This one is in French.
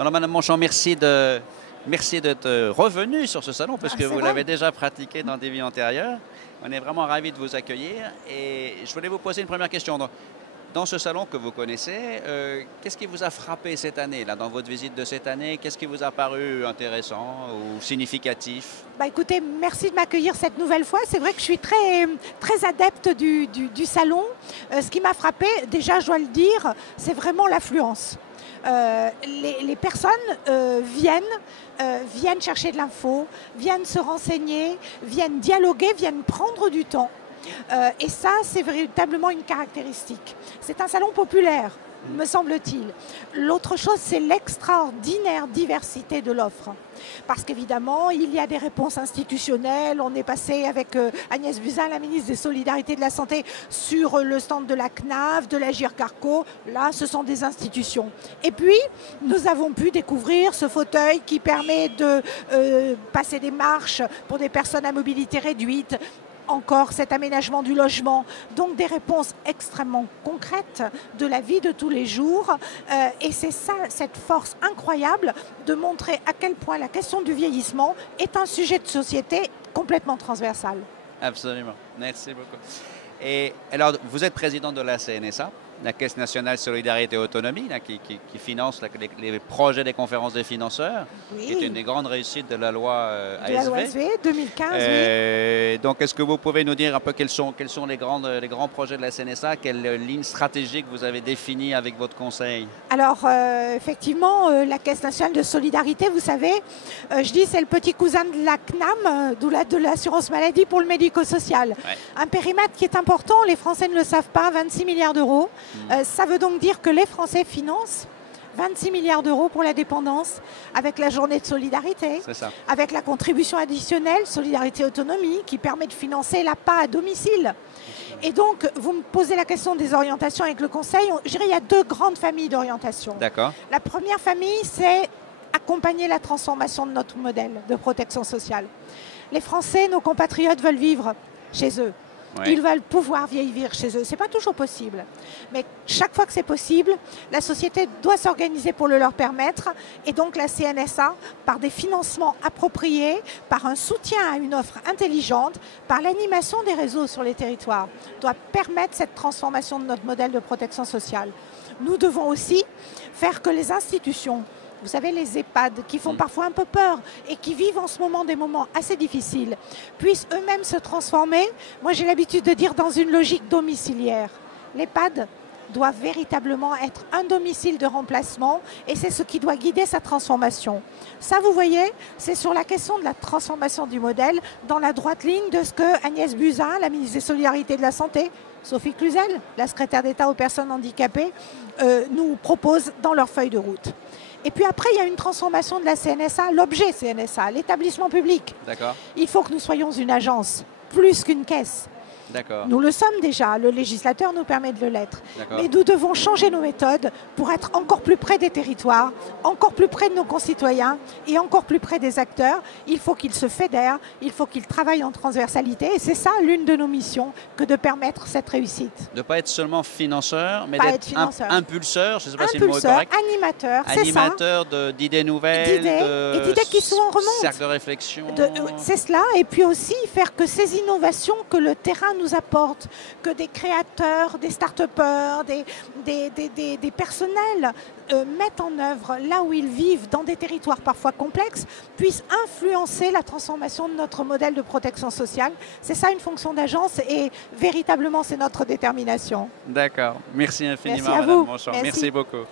Alors, Madame Monchamp, merci d'être revenue sur ce salon, parce que vous l'avez déjà pratiqué dans des vies antérieures. On est vraiment ravis de vous accueillir. Et je voulais vous poser une première question. Dans ce salon que vous connaissez, qu'est-ce qui vous a frappé cette année, là, dans votre visite de cette année? Qu'est-ce qui vous a paru intéressant ou significatif? Écoutez, merci de m'accueillir cette nouvelle fois. C'est vrai que je suis très, très adepte du salon. Ce qui m'a frappé, déjà, je dois le dire, c'est vraiment l'affluence. Les personnes viennent chercher de l'info, viennent se renseigner, viennent dialoguer, viennent prendre du temps. Et ça, c'est véritablement une caractéristique. C'est un salon populaire, me semble-t-il. L'autre chose, c'est l'extraordinaire diversité de l'offre. Parce qu'évidemment, il y a des réponses institutionnelles. On est passé avec Agnès Buzyn, la ministre des Solidarités et de la Santé, sur le stand de la CNAV, de la GIRC-ARCO. Là, ce sont des institutions. Et puis, nous avons pu découvrir ce fauteuil qui permet de passer des marches pour des personnes à mobilité réduite. Encore cet aménagement du logement, donc des réponses extrêmement concrètes de la vie de tous les jours. Et c'est ça, cette force incroyable de montrer à quel point la question du vieillissement est un sujet de société complètement transversal. Absolument. Merci beaucoup. Et alors, vous êtes président de la CNSA, la Caisse nationale solidarité et autonomie, là, qui finance les projets des conférences des financeurs, oui, qui est une des grandes réussites de la loi ASV. De la loi ASV 2015, oui. Donc, est-ce que vous pouvez nous dire un peu quels sont les grands projets de la CNSA, quelles lignes stratégiques vous avez définies avec votre conseil? Alors, effectivement, la Caisse nationale de solidarité, vous savez, je dis c'est le petit cousin de la CNAM, de l'assurance maladie pour le médico-social. Ouais. Un périmètre qui est important, les Français ne le savent pas, 26 milliards d'euros. Ça veut donc dire que les Français financent 26 milliards d'euros pour la dépendance, avec la journée de solidarité, avec la contribution additionnelle Solidarité Autonomie, qui permet de financer l'APA à domicile. Et donc, vous me posez la question des orientations avec le Conseil. Je dirais qu'il y a deux grandes familles d'orientation. D'accord. La première famille, c'est accompagner la transformation de notre modèle de protection sociale. Les Français, nos compatriotes, veulent vivre chez eux. Ouais. Ils veulent pouvoir vieillir chez eux. Ce n'est pas toujours possible. Mais chaque fois que c'est possible, la société doit s'organiser pour le leur permettre. Et donc la CNSA, par des financements appropriés, par un soutien à une offre intelligente, par l'animation des réseaux sur les territoires, doit permettre cette transformation de notre modèle de protection sociale. Nous devons aussi faire que les institutions, vous savez, les EHPAD, qui font parfois un peu peur et qui vivent en ce moment des moments assez difficiles, puissent eux-mêmes se transformer. Moi, j'ai l'habitude de dire dans une logique domiciliaire. L'EHPAD doit véritablement être un domicile de remplacement et c'est ce qui doit guider sa transformation. Ça, vous voyez, c'est sur la question de la transformation du modèle, dans la droite ligne de ce que Agnès Buzyn, la ministre des Solidarités et de la Santé, Sophie Cluzel, la secrétaire d'État aux personnes handicapées, nous proposent dans leur feuille de route. Et puis après, il y a une transformation de la CNSA, l'objet CNSA, l'établissement public. D'accord. Il faut que nous soyons une agence, plus qu'une caisse. D'accord. Nous le sommes déjà, le législateur nous permet de l'être. Mais nous devons changer nos méthodes pour être encore plus près des territoires, encore plus près de nos concitoyens et encore plus près des acteurs. Il faut qu'ils se fédèrent, il faut qu'ils travaillent en transversalité. Et c'est ça l'une de nos missions, que de permettre cette réussite. De ne pas être seulement financeur, mais d'être impulseur, je ne sais pas si le mot est correct. Animateur, c'est ça. Animateur d'idées nouvelles, d'idées qui souvent remontent. Cercle de réflexion. C'est cela. Et puis aussi faire que ces innovations que le terrain nous apporte, que des créateurs, des start-upers, des personnels mettent en œuvre là où ils vivent, dans des territoires parfois complexes, puissent influencer la transformation de notre modèle de protection sociale. C'est ça une fonction d'agence et véritablement c'est notre détermination. D'accord. Merci infiniment, Merci à Madame vous. Monchamp. Merci Merci beaucoup.